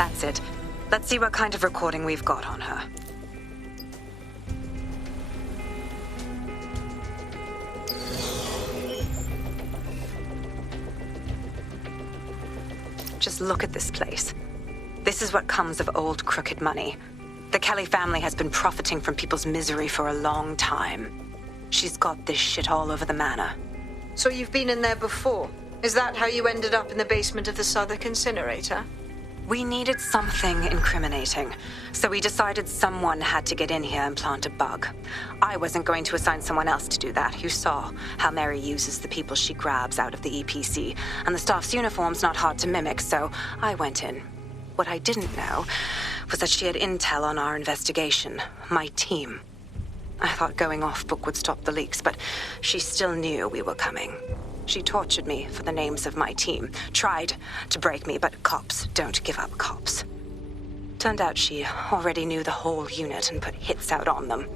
That's it. Let's see what kind of recording we've got on her. Just look at this place. This is what comes of old crooked money. The Kelly family has been profiting from people's misery for a long time. She's got this shit all over the manor. So you've been in there before? Is that how you ended up in the basement of the Southwark incinerator? We needed something incriminating, so we decided someone had to get in here and plant a bug. I wasn't going to assign someone else to do that. You saw how Mary uses the people she grabs out of the EPC, and the staff's uniform's not hard to mimic, so I went in. What I didn't know was that she had intel on our investigation, my team. I thought going off book would stop the leaks, but she still knew we were coming. She tortured me for the names of my team, tried to break me, but cops don't give up cops. Turned out she already knew the whole unit and put hits out on them.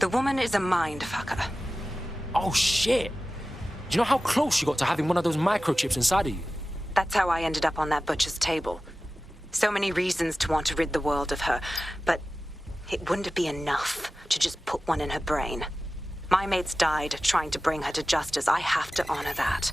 The woman is a mind fucker. Oh, shit. Do you know how close you got to having one of those microchips inside of you? That's how I ended up on that butcher's table. So many reasons to want to rid the world of her, but it wouldn't be enough to just put one in her brain. My mates died trying to bring her to justice. I have to honor that.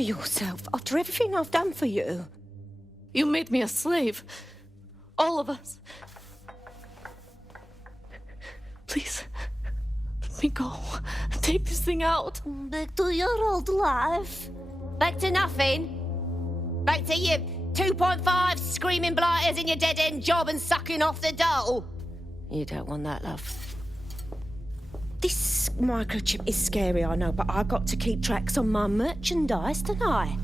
to yourself after everything I've done for you? You made me a slave. All of us. Please, let me go. Take this thing out. Back to your old life. Back to nothing. Back to you 2.5 screaming blighters in your dead-end job and sucking off the dole. You don't want that, love. This microchip is scary, I know, but I got to keep tracks on my merchandise, don't I?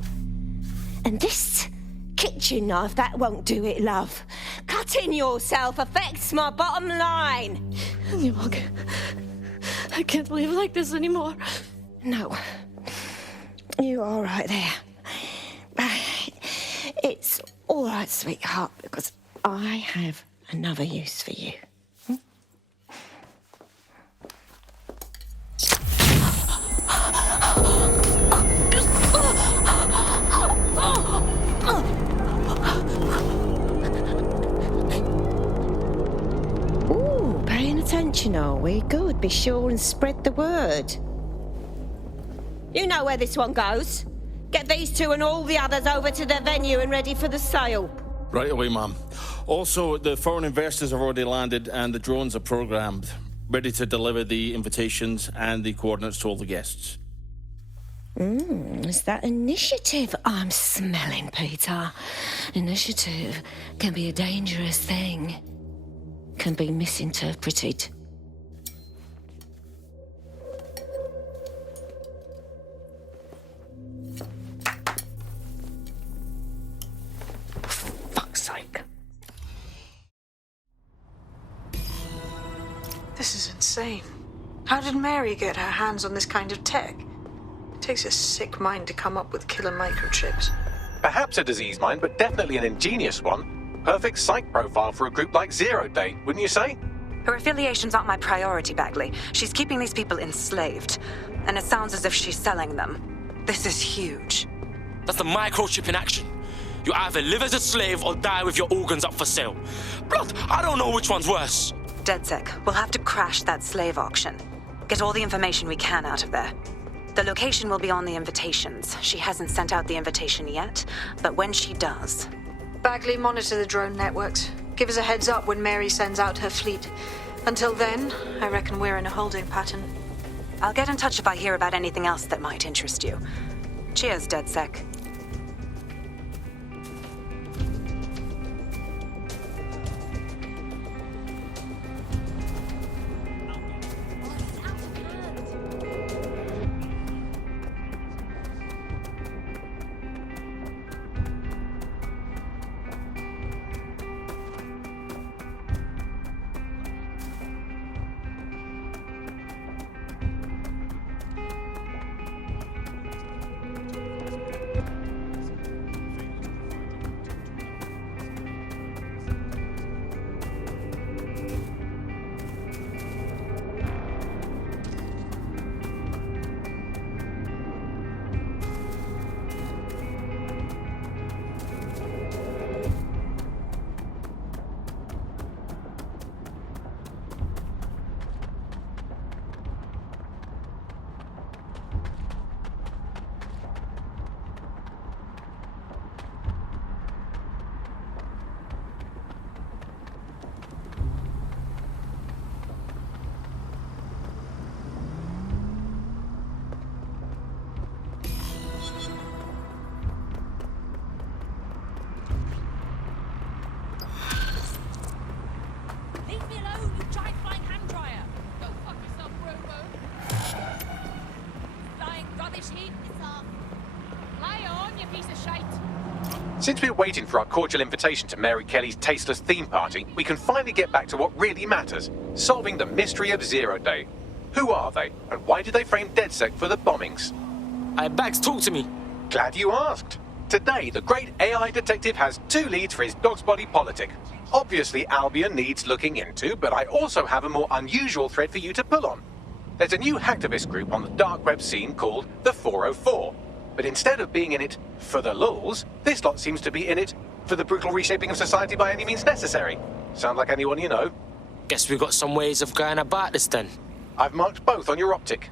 And this kitchen knife, that won't do it, love. Cutting yourself affects my bottom line. I can't live like this anymore. No. You're all right there. It's all right, sweetheart, because I have another use for you. Ooh, paying attention, are we? Good. Be sure and spread the word. You know where this one goes. Get these two and all the others over to the venue and ready for the sale. Right away, ma'am. Also, the foreign investors have already landed and the drones are programmed, ready to deliver the invitations and the coordinates to all the guests. Is that initiative I'm smelling, Peter? Initiative can be a dangerous thing. Can be misinterpreted. This is insane. How did Mary get her hands on this kind of tech? It takes a sick mind to come up with killer microchips. Perhaps a disease mind, but definitely an ingenious one. Perfect psych profile for a group like Zero Day, wouldn't you say? Her affiliations aren't my priority, Bagley. She's keeping these people enslaved. And it sounds as if she's selling them. This is huge. That's the microchip in action. You either live as a slave or die with your organs up for sale. Blood, I don't know which one's worse. DedSec, we'll have to crash that slave auction. Get all the information we can out of there. The location will be on the invitations. She hasn't sent out the invitation yet, but when she does... Bagley, monitor the drone networks. Give us a heads up when Mary sends out her fleet. Until then, I reckon we're in a holding pattern. I'll get in touch if I hear about anything else that might interest you. Cheers, DedSec. Since we're waiting for our cordial invitation to Mary Kelly's tasteless theme party, we can finally get back to what really matters, solving the mystery of Zero Day. Who are they, and why did they frame DedSec for the bombings? Bags, talk to me. Glad you asked. Today, the great AI detective has 2 leads for his dog's body politic. Obviously, Albion needs looking into, but I also have a more unusual thread for you to pull on. There's a new hacktivist group on the dark web scene called the 404. But instead of being in it for the lulz, this lot seems to be in it for the brutal reshaping of society by any means necessary. Sound like anyone you know? Guess we've got some ways of going about this then. I've marked both on your optic.